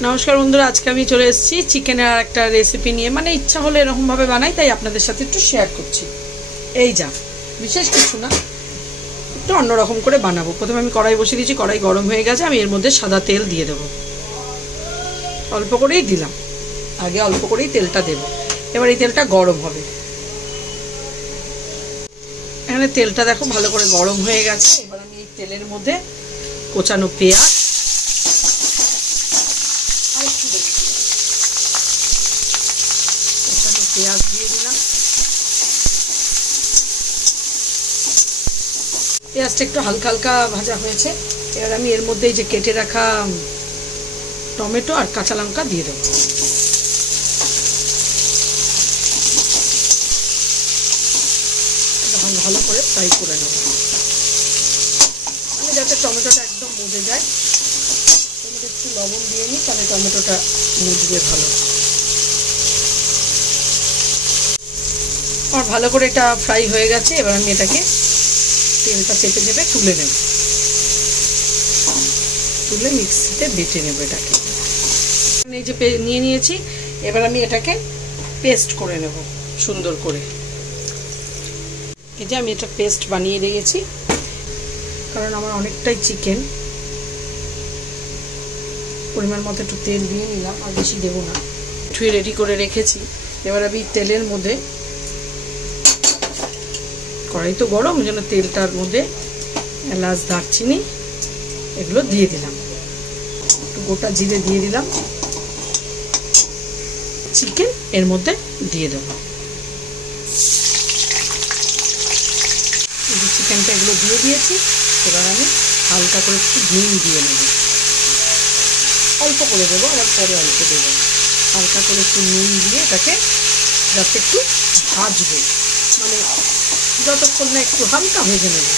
नमस्कार बंधुरा आज के चले एसेছি চিকেনের আর একটা রেসিপি নিয়ে মানে ইচ্ছা হলো এরকম ভাবে বানাই তাই আপনাদের সাথে একটু শেয়ার করছি। এই যা বিশেষ কিছু না, একটু অন্যরকম করে বানাবো। প্রথমে আমি কড়াই বসিয়ে দিয়েছি, কড়াই গরম হয়ে গেছে। আমি এর মধ্যে সাদা তেল দিয়ে দেব, অল্প করেই দিলাম, আগে অল্প করেই তেলটা দেব। এবার এই তেলটা গরম হবে। এখানে তেলটা দেখো ভালো করে গরম হয়ে গেছে। এবার আমি এই তেলের মধ্যে কোচানো পেঁয়াজ পেঁয়াজ দিয়ে দিলাম। পেঁয়াজটা একটু হালকা হালকা ভাজা হয়েছে। এবার আমি এর মধ্যে এই যে কেটে রাখা টমেটো আর কাঁচা লঙ্কা দিয়ে দেবো। ভালো করে ফ্রাই করে নেব, মানে যাতে টমেটোটা একদম মজে যায়। একটু লবণ দিয়ে নিই, তাহলে টমেটোটা মজবে ভালো। আর ভালো করে এটা ফ্রাই হয়ে গেছে। এবার আমি এটাকে তেলটা চেপে চেপে তুলে নেব, তুলে মিক্সিতে বেটে নেব এটাকে। এই যে নিয়ে নিয়েছি, এবার আমি এটাকে পেস্ট করে নেব সুন্দর করে। এই যে আমি এটা পেস্ট বানিয়ে রেখেছি, কারণ আমার অনেকটাই চিকেন। পরিমাণ মতো একটু তেল দিয়ে নিলাম, আর বেশি দেবো না। ধুয়ে রেডি করে রেখেছি। এবার আমি তেলের মধ্যে, কড়াই তো গরম, ওই জন্য তেলটার মধ্যে এলাচ দারচিনি এগুলো দিয়ে দিলাম, একটু গোটা জিরে দিয়ে দিলাম। চিকেন এর মধ্যে দিয়ে দেবো। এই যে চিকেনটা এগুলো দিয়ে দিয়েছি। এবার আমি হালকা করে একটু নুন দিয়ে নেব, অল্প করে দেবো, আবার পরে অল্প দেবো। হালকা করে একটু নুন দিয়ে এটাকে যাতে একটু ভাজবে, মানে যতক্ষণ না একটু হালকা ভেজে নেব,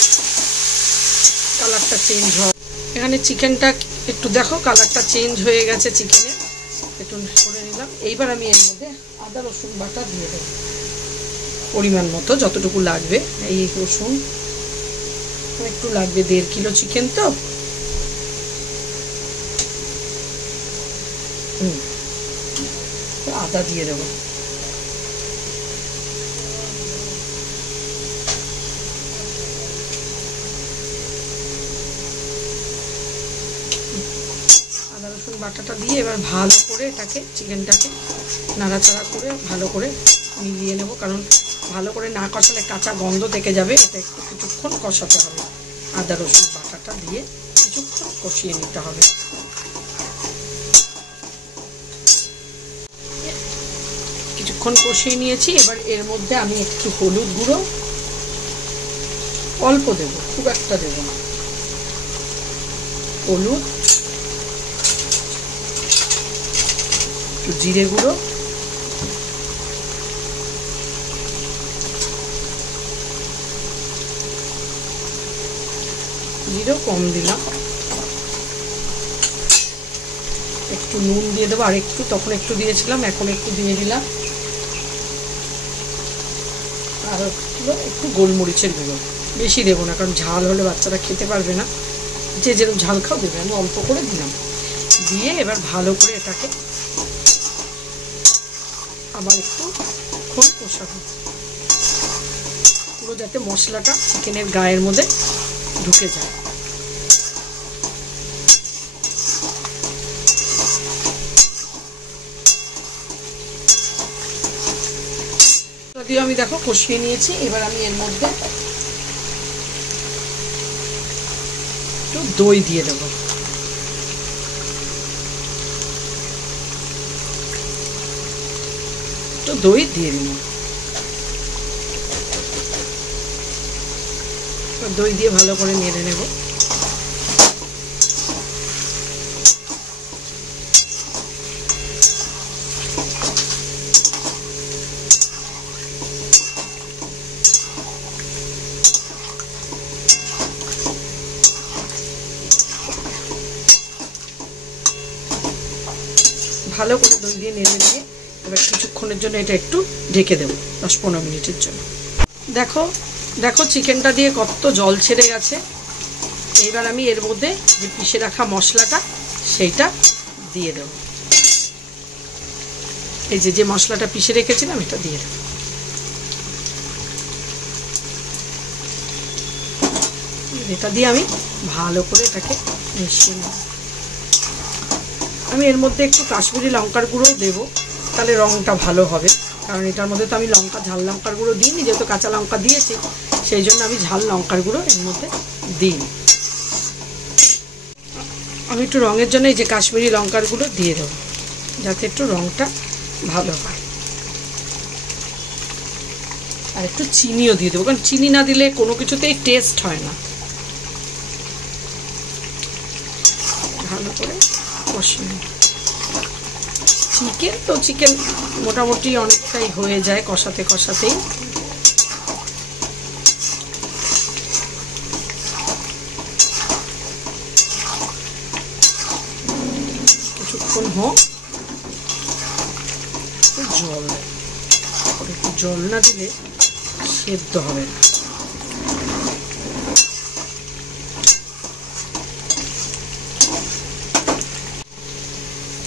কালারটা চেঞ্জ হয়। এখানে চিকেনটা একটু দেখো কালারটা চেঞ্জ হয়ে গেছে চিকেনের, একটু করে নিলাম। এইবার আমি এর মধ্যে আদা রসুন বাটা দিয়ে দেবো পরিমাণ মতো, যতটুকু লাগবে। এই রসুন একটু লাগবে, 1.5 কিলো চিকেন তো। আদা দিয়ে দেবো। আদা রসুন বাটাটা দিয়ে এবার ভালো করে এটাকে চিকেনটাকে নাড়াচাড়া করে ভালো করে মিলিয়ে নেব, কারণ ভালো করে না কষালে কাঁচা গন্ধ থেকে যাবে। এটা একটু কিছুক্ষণ কষাতে হবে। আদা রসুন বাটাটা দিয়ে কিছুক্ষণ কষিয়ে নিতে হবে। কিছুক্ষণ কষিয়ে নিয়েছি। এবার এর মধ্যে আমি একটু হলুদ গুঁড়ো অল্প দেব, খুব একটা দেব না। হলুদ, একটু জিরে গুঁড়ো, জিরেও কম দিলাম। একটু নুন দিয়ে দেবো, আর একটু, তখন একটু দিয়েছিলাম, এখন একটু দিয়ে দিলাম। আর একটু গোলমরিচের গুঁড়ো, বেশি দেবো না, কারণ ঝাল হলে বাচ্চারা খেতে পারবে না। যে যেরকম ঝাল খাও দেবে, আমি অল্প করে দিলাম। দিয়ে এবার ভালো করে এটাকে আবার একটু কষাবো, পুরো যাতে মশলাটা চিকেনের গায়ের মধ্যে ঢুকে যায়। যদিও আমি দেখো কষিয়ে নিয়েছি। এবার আমি এর মধ্যে একটু দই দিয়ে দেবো। একটু দই দিয়ে দিন। দই দিয়ে ভালো করে নেড়ে নেব। ভালো করে দই দিয়ে নেড়ে নিয়ে এবার কিছুক্ষণের জন্য এটা একটু ঢেকে দেবো, 10-15 মিনিটের জন্য। দেখো দেখো চিকেনটা দিয়ে কত জল ছেড়ে গেছে। এইবার আমি এর মধ্যে যে পিষে রাখা মশলাটা সেইটা দিয়ে দেবো। এই যে মশলাটা পিষে রেখেছিলাম এটা দিয়ে দেবো। এটা দিয়ে আমি ভালো করে এটাকে মিশিয়ে নেব। আমি এর মধ্যে একটু কাশ্মীরি লঙ্কার গুঁড়ো দেবো, তাহলে রঙটা ভালো হবে। কারণ এটার মধ্যে তো আমি ঝাল লঙ্কার গুঁড়ো দিইনি, যেহেতু কাঁচা লঙ্কা দিয়েছি, সেই জন্য আমি ঝাল লঙ্কার গুঁড়ো এর মধ্যে দিইনি। আমি একটু রঙের জন্য এই যে কাশ্মীরি লঙ্কার গুঁড়ো দিয়ে দেবো, যাতে একটু রঙটা ভালো হয়। আর একটু চিনিও দিয়ে দেবো, কারণ চিনি না দিলে কোনো কিছুতেই টেস্ট হয় না। ভালো করে কষিয়ে চিকেন মোটামুটি অনেকটাই হয়ে যায় কষাতে কষাতেই। কিছুক্ষণ হোক, একটু জল না দিলে সেদ্ধ হবে না।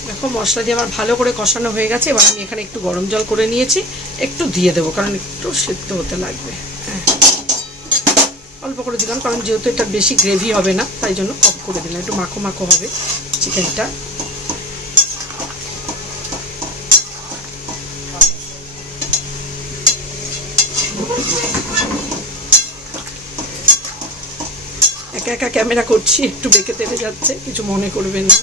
দেখো মশলা দিয়ে আমার ভালো করে কষানো হয়ে গেছে। এবার আমি এখানে একটু গরম জল করে নিয়েছি, একটু দিয়ে দেবো, কারণ একটু সেদ্ধ হতে লাগবে। হ্যাঁ, অল্প করে দিলাম, কারণ যেহেতু এটা বেশি গ্রেভি হবে না, তাই জন্য কম করে দিলাম। একটু মাখো মাখো হবে চিকেনটা। একা একা ক্যামেরা করছি, একটু বেঁকে তেড়ে যাচ্ছে, কিছু মনে করবেন না।